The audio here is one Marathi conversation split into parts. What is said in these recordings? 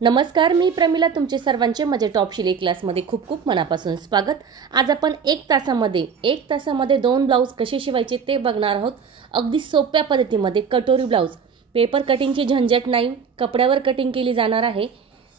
नमस्कार, मी प्रमिला तुमचे सर्वांचे माझ्या टॉप शिलाई क्लासमध्ये खूप खूप मनापासून स्वागत। आज आपण एक तासामध्ये 2 ब्लाउज कसे शिवायचे ते बघणार आहोत। अगदी सोप्या पद्धतीमध्ये कटोरी ब्लाउज, पेपर कटिंगची झंझट नाही, कपड्यावर कटिंग केली जाणार आहे।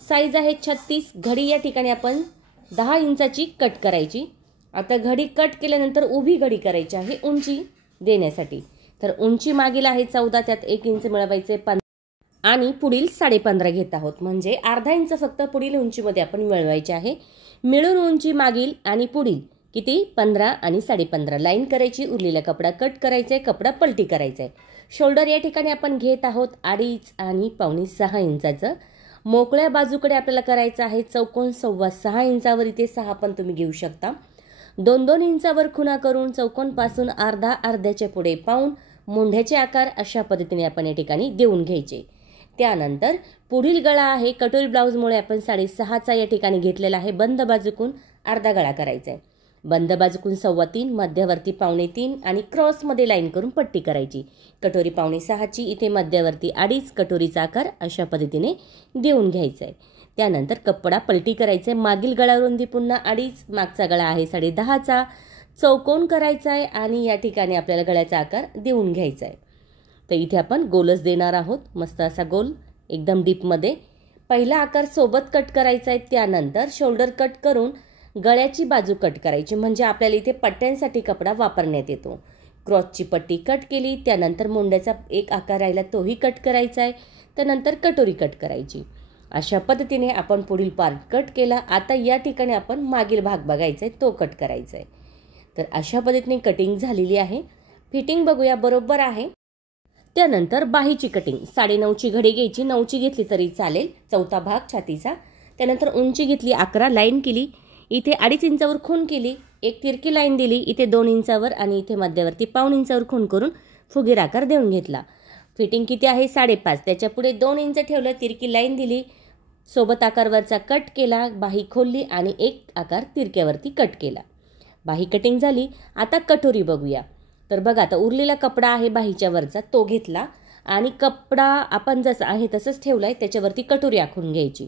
साईज आहे 36। घडी या ठिकाणी आपण 10 इंचाची कट करायची। आता घडी कट केल्यानंतर उभी घडी करायची आहे उंची देण्यासाठी। तर उंची मागील आहे 14, त्यात 1 इंच मिळवायचे आणि पुढील 15.5 घेत आहोत, म्हणजे अर्धा इंच फक्त पुढील उंचीमध्ये आपण मिळवायचे आहे। मिळून उंची मागील आणि पुढील किती 15 आणि 15.5 लाईन करायची। उरलेला कपडा कट करायचा आहे, कपडा पलटी करायचा आहे। शोल्डर या ठिकाणी आपण घेत आहोत 2.5 आणि 5.25 इंचाचं। मोकळ्या बाजूकडे आपल्याला करायचं आहे चौकोन 6.25 इंचावर, इथे 6 पण तुम्ही घेऊ शकता। 2-2 इंचावर खुणा करून चौकोन पासून अर्ध्याच्या पुढे पाऊण मुंढ्याचे आकार अशा पद्धतीने आपण या ठिकाणी देऊन घ्यायचे। त्यानंतर पुढील गळा आहे कटोरी ब्लाउजमुळे आपण 6.5चा या ठिकाणी घेतलेला आहे। बंद बाजूकून अर्धा गळा करायचा आहे, बंद बाजूकून 3.25, मध्यवर्ती 3.25 आणि क्रॉस मध्ये लाईन करून पट्टी करायची। कटोरी 6.25ची, इथे मध्यवर्ती 2.5, कटोरीचा आकार अशा पद्धतीने देऊन घ्यायचा आहे। त्यानंतर कपडा पलटी करायचा आहे। मागील गळा रुंदी पुन्हा 2.5, मागचा गळा आहे 10.5चा, चौकोन करायचा आहे आणि या ठिकाणी आपल्याला गळ्याचा आकार देऊन घ्यायचा आहे। तर इथे आपण गोलच देणार आहोत, मस्त असा गोल एकदम डीप मध्ये। पहिला आकार सोबत कट करायचा आहे, त्यानंतर शोल्डर कट करून गळ्याची बाजू कट करायची, म्हणजे आपल्याला इथे पट्ट्यांसाठी कपडा वापरण्यात येतो। क्रॉसची पट्टी कट केली, त्यानंतर मुंड्याचा एक आकार राहिला तोही कट करायचा आहे, त्यानंतर कटोरी कट करायची। अशा पद्धतीने आपण पुढील पार्ट कट केला। आता या ठिकाणी आपण मागील भाग बघायचा आहे, तो कट करायचा आहे। तर अशा पद्धतीने कटिंग झालेली आहे। फिटिंग बघूया, बरोबर आहे। त्यानंतर बाहीची कटिंग 9.5ची घडी घ्यायची, 9ची घेतली तरी चालेल, चौथा भाग छातीचा। त्यानंतर उंची घेतली 11, लाईन केली, इथे 2.5 इंचावर खूण केली, एक तिरकी लाईन दिली, इथे 2 इंचावर आणि इथे मध्यवर्ती 1.5 इंचावर खूण करून फुगीर आकार देऊन घेतला। फिटिंग किती आहे 5.5, त्याच्या पुढे 2 इंच ठेवलं, तिरकी लाईन दिली, सोबत आकारवरचा कट केला, बाही खोलली आणि एक आकार तिरक्यावरती कट केला। बाही कटिंग झाली। आता कटोरी बघूया। तर बघा, आता उरलेला कपडा आहे बाहीच्या वरचा, तो घेतला आणि कपडा आपण जसा आहे तसंच ठेवलाय, त्याच्यावरती कटोरी आखून घ्यायची।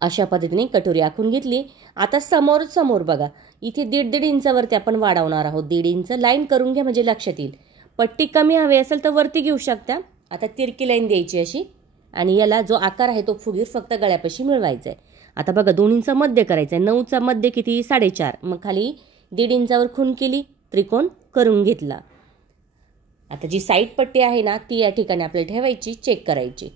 अशा पद्धतीने कटोरी आखून घेतली। आता समोर बघा, इथे 1.5 इंचावरती आपण वाढवणार आहोत। 1.5 इंच लाईन करून घ्या, म्हणजे लक्षात येईल। पट्टी कमी हवी असेल तर वरती घेऊ शकता। आता तिरकी लाईन द्यायची अशी, आणि याला जो आकार आहे तो फुगीर फक्त गळ्यापाशी मिळवायचा आहे। आता बघा, 2 इंच मध्य करायचं आहे, 9चा मध्य किती 4.5, मग खाली 1.5 इंचावर खूण केली, त्रिकोण करून घेतला। आता जी साईड पट्टी आहे ना, ती या ठिकाणी आपल्याला ठेवायची, चेक करायची।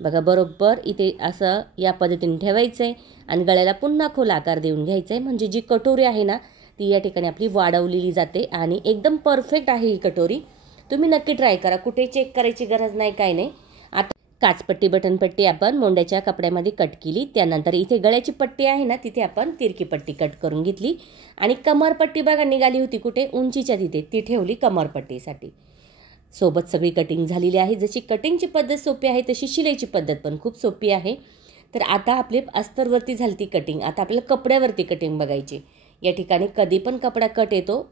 बघा, बरोबर इथे असं या पद्धतीने ठेवायचं आहे आणि गळ्याला पुन्हा खोल आकार देऊन घ्यायचा आहे, म्हणजे जी कटोरी आहे ना ती या ठिकाणी आपली वाढवलेली जाते आणि एकदम परफेक्ट आहे ही कटोरी। तुम्ही नक्की ट्राय करा, कुठे चेक करायची गरज नाही, काय नाही। आता काचपट्टी बटनपट्टी आपण मोंड्याच्या कपड्यामध्ये कट केली, त्यानंतर इथे गळ्याची पट्टी आहे ना तिथे आपण तिरकी पट्टी कट करून घेतली आणि कमरपट्टी बघा निघाली होती कुठे उंचीच्या तिथे, ती ठेवली कमरपट्टीसाठी। सोबत सगळी कटिंग झालेली आहे। जशी कटिंगची पद्धत सोपी आहे तशी शिलाईची पद्धत पण खूप सोपी आहे। तर आता आपली अस्तरवरती झाली ती कटिंग, आता आपल्याला कपड्यावरती कटिंग बघायची। या ठिकाणी कधी पण कपडा कट येतो,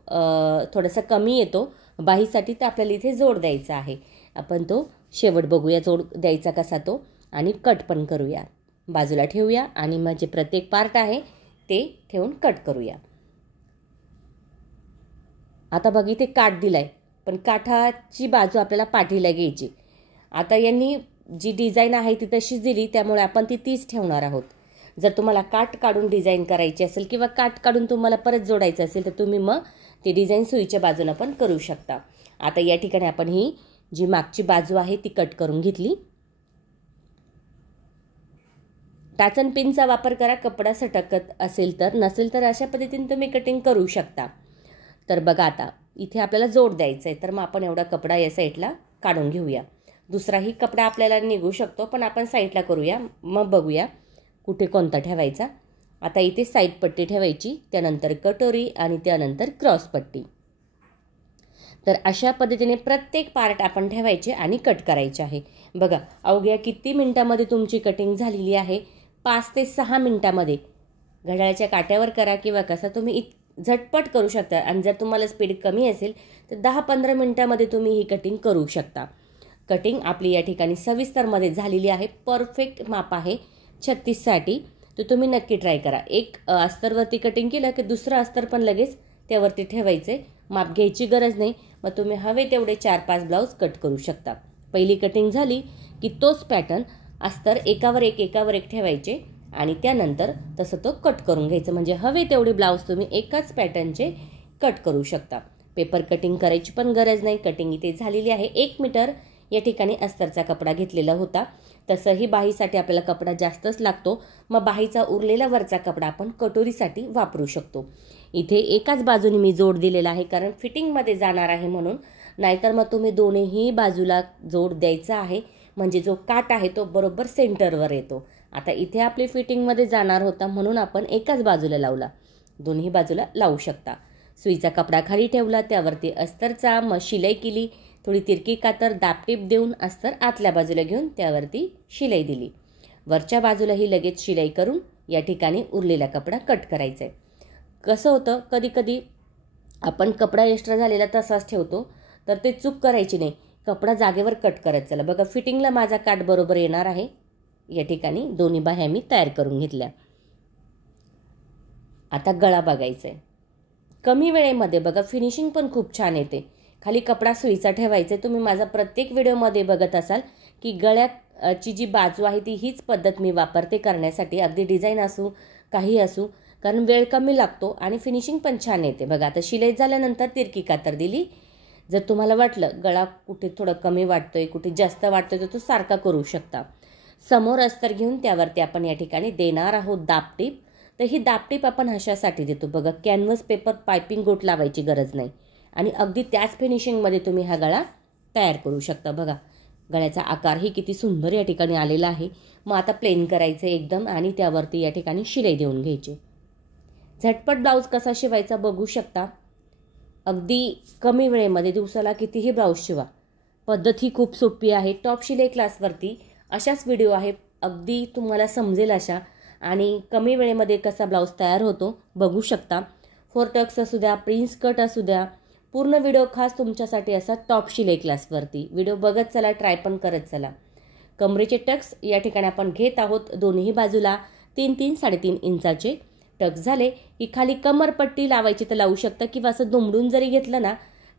थोडासा कमी येतो बाहीसाठी, तर आपल्याला इथे जोड द्यायचा आहे। आपण तो शेवट बघूया जोड द्यायचा कसा तो, आणि कट पण करूया, बाजूला ठेवूया आणि म्हणजे प्रत्येक पार्ट आहे ते ठेवून कट करूया। आता बघ, इथे काठ दिलाय, पण काठाची बाजू आपल्याला पाठीला घ्यायची। आता यांनी जी डिझाईन आहे ती तशीच दिली, त्यामुळे आपण ती 30 ठेवणार आहोत। जर तुम्हाला काठ काढून डिझाईन करायची असेल किंवा काठ काढून तुम्हाला परत जोडायचं असेल तर तुम्ही मग ती डिझाईन सुईच्या बाजूने पण करू शकता। आता या ठिकाणी आपण ही जी मागची बाजू आहे ती कट करून घेतली। टाचन पिनचा वापर करा, कपडा सटकत असेल तर, नसेल तर अशा पद्धतीने तुम्ही कटिंग करू शकता। तर बघा, आता इथे आपल्याला जोड द्यायचा आहे, तर मग आपण एवढा कपडा या साईडला काढून घेऊया। दुसराही कपडा आपल्याला निघू शकतो, पण आपण साईडला करूया, मग बघूया कुठे कोणता ठेवायचा। आता इथे साईड पट्टी ठेवायची, त्यानंतर कटोरी आणि त्यानंतर क्रॉस पट्टी। तर अशा पद्धतीने प्रत्येक पार्ट आपण ठेवायचे आणि कट करायचे आहे। बघा, अवघ्या किती मिनिटामध्ये तुमची कटिंग झालेली आहे, 5 ते 6 मिनिटामध्ये। घड्याळाच्या काट्यावर करा किंवा कसा तुम्ही झटपट करू शकता, आणि जर तुम्हाला स्पीड कमी असेल तर 10-15 मिनिटामध्ये तुम्ही ही कटिंग करू शकता। कटिंग आपली या ठिकाणी सविस्तरमध्ये झालेली आहे. परफेक्ट माप आहे 36साठी. तर तुम्ही नक्की ट्राय करा. एक अस्तरवरती कटिंग केलं की दुसरं अस्तर पण लगेच त्यावरती ठेवायचे. माप घ्यायची गरज नाही. मग तुम्ही हवे तेवढे 4-5 ब्लाऊज कट करू शकता. पहिली कटिंग झाली की तोच पॅटर्न अस्तर एकावर एक ठेवायचे आणि त्यानंतर तसं तो कट करून घ्यायचं. म्हणजे हवे तेवढे ब्लाऊज तुम्ही एकाच पॅटर्नचे कट करू शकता. पेपर कटिंग करायची पण गरज नाही. कटिंग इथे झालेली आहे. 1 मीटर या ठिकाणी अस्तरचा कपडा घेतलेला होता. तसंही बाहीसाठी आपल्याला कपडा जास्तच लागतो. मग बाहीचा उरलेला वरचा कपडा आपण कटोरीसाठी वापरू शकतो. इथे एकाच बाजूने मी जोड दिलेला आहे कारण फिटिंगमध्ये जाणार आहे म्हणून. नाहीतर मग तुम्ही दोन्ही बाजूला जोड द्यायचा आहे म्हणजे जो काट आहे तो बरोबर सेंटरवर येतो. आता इथे आपली फिटिंगमध्ये जाणार होता म्हणून आपण एकाच बाजूला लावला. दोन्ही बाजूला लावू शकता. सुईचा कपडा खाली ठेवला, त्यावरती अस्तरचा मग शिलाई केली. थोडी तिरकी कातर दाबटीप देऊन अस्तर आतल्या बाजूला घेऊन त्यावरती शिलाई दिली. वरच्या बाजूलाही लगेच शिलाई करून या ठिकाणी उरलेला कपडा कट करायचा आहे. कसं होतं कधी कधी आपण कपडा एक्स्ट्रा झालेला तसाच ठेवतो तर ते चूक करायची नाही. कपडा जागेवर कट करत चला. बघा फिटिंगला माझा काट बरोबर येणार आहे. या ठिकाणी दोन्ही बाह्या मी तयार करून घेतल्या. आता गळा बघायचा आहे. कमी वेळेमध्ये बघा फिनिशिंग पण खूप छान येते. खाली कपडा सुईचा ठेवायचा. तुम्ही माझा प्रत्येक व्हिडिओमध्ये बघत असाल की गळ्याची जी बाजू आहे ती हीच पद्धत मी वापरते करण्यासाठी. अगदी डिझाईन असू काही असू कारण वेळ कमी लागतो आणि फिनिशिंग पण छान येते. बघा आता शिलाई झाल्यानंतर तिरकी कातर दिली. जर तुम्हाला वाटलं गळा कुठे थोडं कमी वाटतोय कुठे जास्त वाटतोय तर तो सारखा करू शकता. समोर अस्तर घेऊन त्यावरती आपण या ठिकाणी देणार आहोत दाबटीप. तर ही दाबटीप आपण अशासाठी देतो बघा कॅनव्हस पेपर पायपिंग गोट लावायची गरज नाही आणि अगदी त्याच फिनिशिंगमध्ये तुम्ही हा गळा तयार करू शकता. बघा गळ्याचा आकारही किती सुंदर या ठिकाणी आलेला आहे. मग आता प्लेन करायचं एकदम आणि त्यावरती या ठिकाणी शिलाई देऊन घ्यायची. झटपट ब्लाऊज कसा शिवायचा बघू शकता. अगदी कमी वेळेमध्ये दिवसाला कितीही ब्लाऊज शिवा. पद्धत ही खूप सोपी आहे. टॉप शिलाई क्लासवरती अशाच व्हिडिओ आहे अगदी तुम्हाला समजेल अशा आणि कमी वेळेमध्ये कसा ब्लाऊज तयार होतो बघू शकता. 4 टक्स असू द्या प्रिन्स कट असू द्या पूर्ण व्हिडिओ खास तुमच्यासाठी असा टॉप शिलाई क्लासवरती. व्हिडिओ बघत चला ट्राय पण करत चला. कमरेचे टक्स या ठिकाणी आपण घेत आहोत. दोन्ही बाजूला 3-3 3.5 इंचाचे टक्स झाले की खाली कमरपट्टी लावायची तर लावू शकता किंवा असं दुमडून जरी घेतलं ना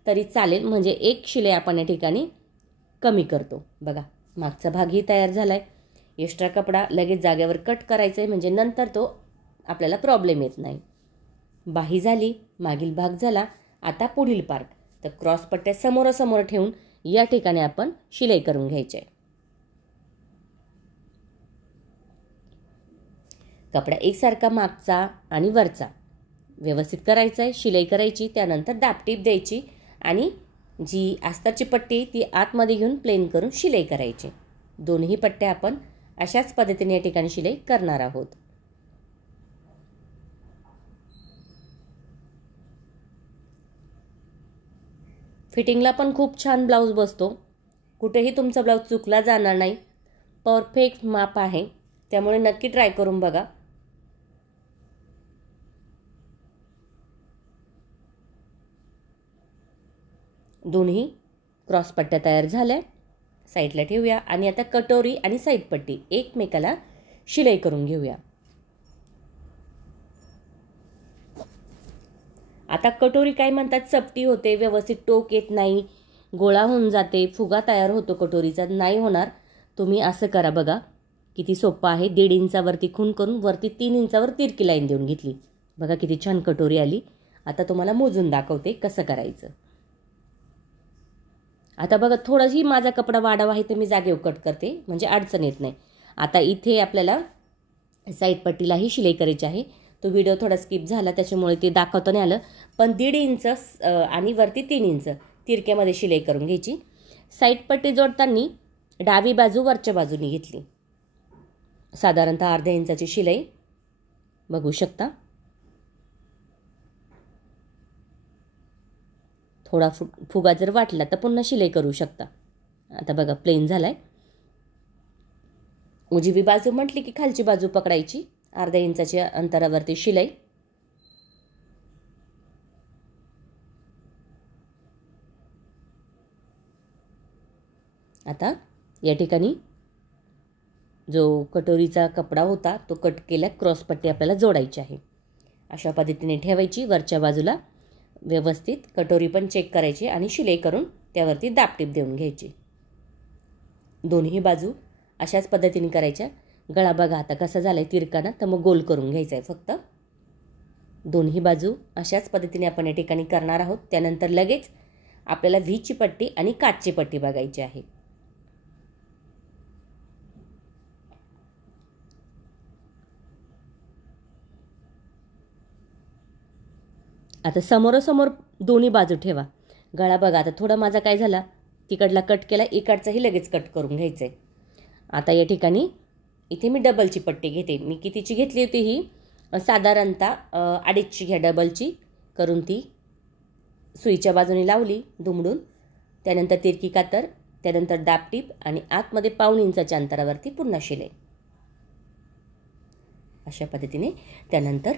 तरी चालेल. म्हणजे एक शिलाई आपण या ठिकाणी कमी करतो. बघा मागचा भागही तयार झालाय. एक्स्ट्रा कपडा लगेच जागेवर कट करायचा आहे म्हणजे नंतर तो आपल्याला प्रॉब्लेम येत नाही. बाही झाली, मागील भाग झाला. आता पुढील पार्ट. तर क्रॉस पट्ट्या समोरासमोर ठेवून या ठिकाणी आपण शिलाई करून घ्यायची आहे. कपडा एकसारखा मागचा आणि वरचा व्यवस्थित करायचा आहे. शिलाई करायची त्यानंतर दाबटीप द्यायची आणि जी अस्तरची पट्टी ती आतमध्ये घेऊन प्लेन करून शिलाई करायची. दोन्ही पट्ट्या आपण अशाच पद्धतीने या ठिकाणी शिलाई करणार आहोत. फिटिंगला पण खूप छान ब्लाऊज बसतो. कुठेही तुमचा ब्लाऊज चुकला जाणार नाही. परफेक्ट माप आहे त्यामुळे नक्की ट्राय करून बघा. दोन्ही क्रॉस पट्ट्या तयार झाल्या. साईडला ठेवूया आणि आता कटोरी आणि साईड पट्टी एकमेकाला शिलाई करून घेऊया. आता कटोरी काय म्हणतात चपटी होते, व्यवस्थित टोक येत नाही, गोळा होऊन जाते, फुगा तयार होतो कटोरीचा. नाही होणार. तुम्ही असं करा बघा किती सोपं आहे. 1.5 इंचावरती खून करून वरती 3 इंचावर तिरकी लाईन देऊन घेतली. बघा किती छान कटोरी आली. आता तुम्हाला मोजून दाखवते कसं करायचं. आता बघा थोडाही माझा कपडा वाढावा आहे तर मी जागेवर कट करते म्हणजे अडचण येत नाही. आता इथे आपल्याला साईड पट्टीलाही शिलाई करायची आहे. तो व्हिडिओ थोडा स्किप झाला त्याच्यामुळे ते दाखवता नाही आलं. पण 1.5 इंच आणि वरती 3 इंच तिरक्यामध्ये शिलाई करून घ्यायची. साईड पट्टी जोडताना डावी बाजू वरच्या बाजूने घेतली. साधारणतः अर्ध्या इंचाची शिलाई बघू शकता. थोडा फुगा जर वाटला तर पुन्हा शिलाई करू शकता. आता बघा प्लेन झालाय. उजवी बाजू म्हटली की खालची बाजू पकडायची. अर्ध्या इंचाच्या अंतरावरती शिलाई. आता या ठिकाणी जो कटोरीचा कपडा होता तो कट केला, क्रॉस पट्टी आपल्याला जोडायची आहे. अशा पद्धतीने ठेवायची. वरच्या बाजूला व्यवस्थित कटोरी पण चेक करायची आणि शिलाई करून त्यावरती दाबटीप देऊन घ्यायची. दोन्ही बाजू अशाच पद्धतीने करायच्या. गळा बघा आता कसा झाला आहे तिरकाना, तर मग गोल करून घ्यायचा आहे फक्त. दोन्ही बाजू अशाच पद्धतीने आपण या ठिकाणी करणार आहोत. त्यानंतर लगेच आपल्याला व्हीची पट्टी आणि काचची पट्टी बघायची आहे. आता समोरासमोर दोन्ही बाजू ठेवा. गळा बघा आता थोडा माझा काय झाला, तिकडला कट केला, इकडचाही लगेच कट करून घ्यायचं आहे. आता या ठिकाणी इथे मी डबलची पट्टी घेते. मी कितीची घेतली होती ही साधारणतः 2.5ची घ्या डबलची करून ती सुईच्या बाजूने लावली दुमडून. त्यानंतर तिरकी कातर, त्यानंतर दाबटीप आणि आतमध्ये 1.5 इंचाच्या अंतरावरती पुन्हा शिलाई. अशा पद्धतीने त्यानंतर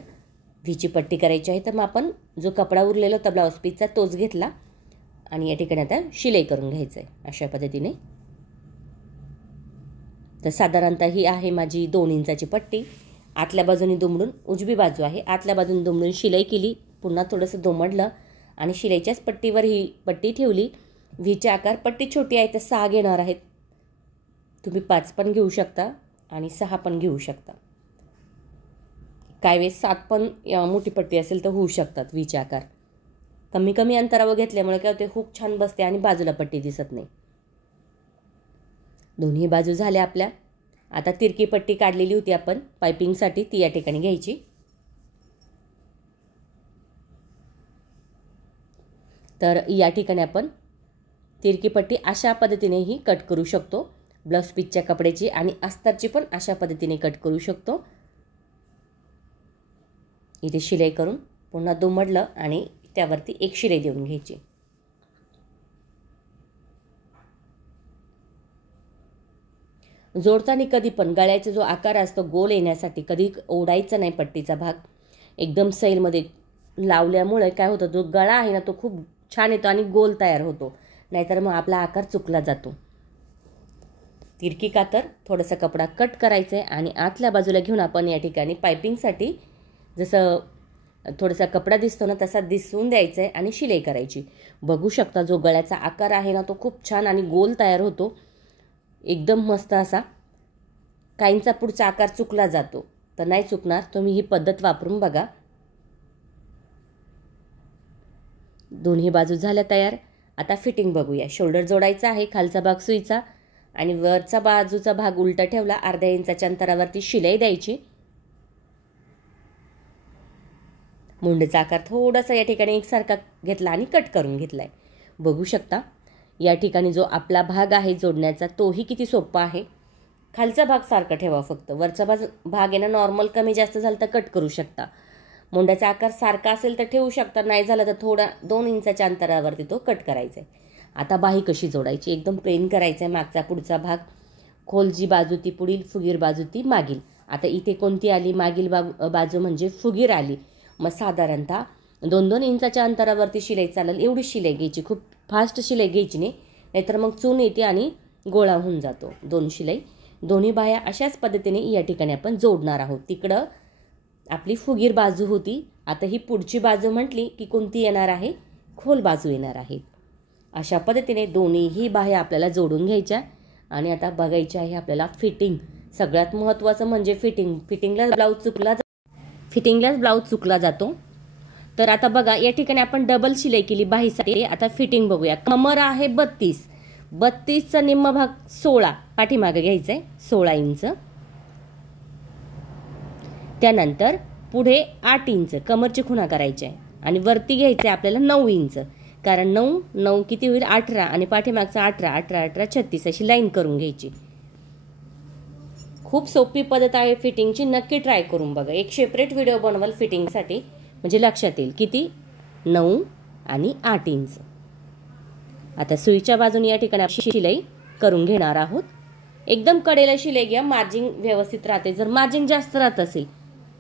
व्हीची पट्टी करायची आहे. तर मग आपण जो कपडा उरलेला होता ब्लाऊज पीसचा तोच घेतला आणि या ठिकाणी आता शिलाई करून घ्यायचं आहे अशा पद्धतीने. तर साधारणतः ही आहे माझी 2 इंचाची पट्टी. आतल्या बाजूने दुमडून, उजवी बाजू आहे, आतल्या बाजूने दुमडून शिलाई केली. पुन्हा थोडंसं दुमडलं आणि शिलाईच्याच पट्टीवर ही पट्टी ठेवली. व्हीचे आकार पट्टी छोटी आहे तर 6 घेणार आहेत. तुम्ही 5 पण घेऊ शकता आणि 6 पण घेऊ शकता. काय वेळेस 7 पण मोठी पट्टी असेल तर होऊ शकतात व्हीचे आकार. कमी कमी अंतरावर घेतल्यामुळे काय होते, हुक छान बसते आणि बाजूला पट्टी दिसत नाही. दोन्ही बाजू झाल्या आपल्या. आता तिरकी पट्टी काढलेली होती आपण पायपिंगसाठी, ती या ठिकाणी घ्यायची. तर या ठिकाणी आपण तिरकी पट्टी अशा पद्धतीनेही कट करू शकतो. ब्लाऊज पीसच्या कपड्याची आणि अस्तरची पण अशा पद्धतीने कट करू शकतो. इथे शिलाई करून पुन्हा दुमडलं आणि त्यावरती एक शिलाई देऊन घ्यायची. जोडताना कधी पण गळ्याचा जो आकार असतो गोल येण्यासाठी कधी ओढायचा नाही पट्टीचा भाग. एकदम सैलमध्ये लावल्यामुळे काय होतं, जो गळा आहे ना तो खूप छान येतो आणि गोल तयार होतो, नाहीतर मग आपला आकार चुकला जातो. तिरकी कातर, थोडासा कपडा कट करायचा आहे आणि आतल्या बाजूला घेऊन आपण या ठिकाणी पायपिंगसाठी जसं थोडासा कपडा दिसतो ना तसा दिसून द्यायचा आहे आणि शिलाई करायची. बघू शकता जो गळ्याचा आकार आहे ना तो खूप छान आणि गोल तयार होतो, एकदम मस्त असा. काहींचा पुढचा आकार चुकला जातो, तर नाही चुकणार. तुम्ही ही पद्धत वापरून बघा. दोन्ही बाजू झाल्या तयार. आता फिटिंग बघूया. शोल्डर जोडायचा आहे, खालचा भाग सुईचा आणि वरचा बाजूचा भाग उलटा ठेवला. अर्ध्या इंचाच्या अंतरावरती शिलाई द्यायची. मुंडचा आकार थोडासा या ठिकाणी एकसारखा घेतला आणि कट करून घेतलाय. बघू शकता या ठिकाणी जो आपला भाग आहे जोडण्याचा तोही किती सोपा आहे. खालचा भाग सारखा ठेवा, फक्त वरचा भाग आहे ना नॉर्मल कमी जास्त झालं तर कट करू शकता. मुंड्याचा आकार सारखा असेल तर ठेवू शकता, नाही झाला तर थोडा 2 इंचाच्या अंतरावरती तो कट करायचा आहे. आता बाही कशी जोडायची, एकदम प्लेन करायचं आहे. मागचा पुढचा भाग, खोल जी बाजू ती पुढील, फुगीर बाजू ती मागील. आता इथे कोणती आली, मागील बाजू म्हणजे फुगीर आली. मग साधारणतः 2-2 इंचाच्या अंतरावरती शिलाई चालेल एवढी शिलाई घ्यायची. खूप फास्ट शिलाई घ्यायची नाही, नाहीतर मग चून येते आणि गोळा होऊन जातो. 2 शिलाई, दोन्ही बाह्या अशाच पद्धतीने या ठिकाणी आपण जोडणार आहोत. तिकडं आपली फुगीर बाजू होती, आता ही पुढची बाजू म्हटली की कोणती येणार आहे, खोल बाजू येणार आहे. अशा पद्धतीने दोन्हीही बाह्या आपल्याला जोडून घ्यायच्या आणि आता बघायची आहे आपल्याला फिटिंग. सगळ्यात महत्त्वाचं म्हणजे फिटिंगलाच ब्लाऊज चुकला जातो. तर आता बघा या ठिकाणी आपण डबल शिलाई केली बाहीसाठी. आता फिटिंग बघूया. कमर आहे 32चा निम्मा भाग 16 पाठीमागे घ्यायचा आहे 16 इंच. त्यानंतर पुढे 8 इंच कमरची खुणा करायची आहे आणि वरती घ्यायचं आहे आपल्याला 9 इंच, कारण 9 किती होईल 18 आणि पाठीमागचा 18 36 अशी लाईन करून घ्यायची. खूप सोपी पद्धत आहे फिटिंगची, नक्की ट्राय करून बघा. एक सेपरेट व्हिडिओ बनवाल फिटिंगसाठी म्हणजे लक्षात येईल किती 9 आणि 8 इंच. आता सुईच्या बाजूने या ठिकाणी आपण शिलाई करून घेणार आहोत. एकदम कडेला शिलाई घ्या, मार्जिन व्यवस्थित राहते. जर मार्जिन जास्त राहत असेल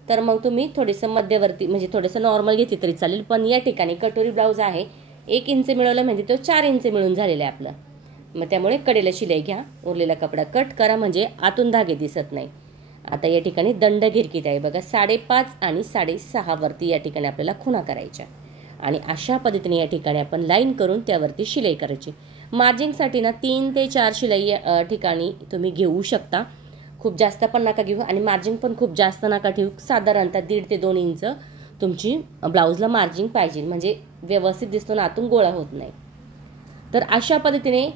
तर मग तुम्ही थोडंसं मध्यवर्ती म्हणजे थोडंसं नॉर्मल घेतली तरी चालेल. पण या ठिकाणी कटोरी ब्लाऊज आहे, 1 इंच मिळवलं म्हणजे तो 4 इंच मिळून झालेला आहे आपलं. मग त्यामुळे कडेला शिलाई घ्या, उरलेला कपडा कट करा म्हणजे आतून धागे दिसत नाही. आता या ठिकाणी दंड घिरकीत आहे बघा, 5.5 आणि 6.5 वरती या ठिकाणी आपल्याला खुणा करायच्या आणि अशा पद्धतीने या ठिकाणी आपण लाईन करून त्यावरती शिलाई करायची. मार्जिंगसाठी ना 3 ते 4 शिलाई ठिकाणी तुम्ही घेऊ शकता, खूप जास्त पण नका घेऊ आणि मार्जिंग पण खूप जास्त नका ठेवू. साधारणतः 1.5 ते 2 इंच तुमची ब्लाऊजला मार्जिंग पाहिजे, म्हणजे व्यवस्थित दिसतो ना, आतून गोळा होत नाही. तर अशा पद्धतीने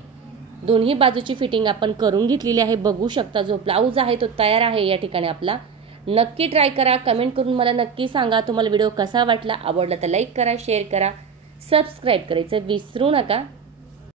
दोन्ही बाजूची फिटिंग आपण करून घेतलेली आहे. बघू शकता जो ब्लाऊज आहे तो तयार आहे या ठिकाणी आपला. नक्की ट्राय करा, कमेंट करून मला नक्की सांगा तुम्हाला व्हिडिओ कसा वाटला. आवडला तर लाईक करा, शेअर करा, सबस्क्राईब करायचं विसरू नका.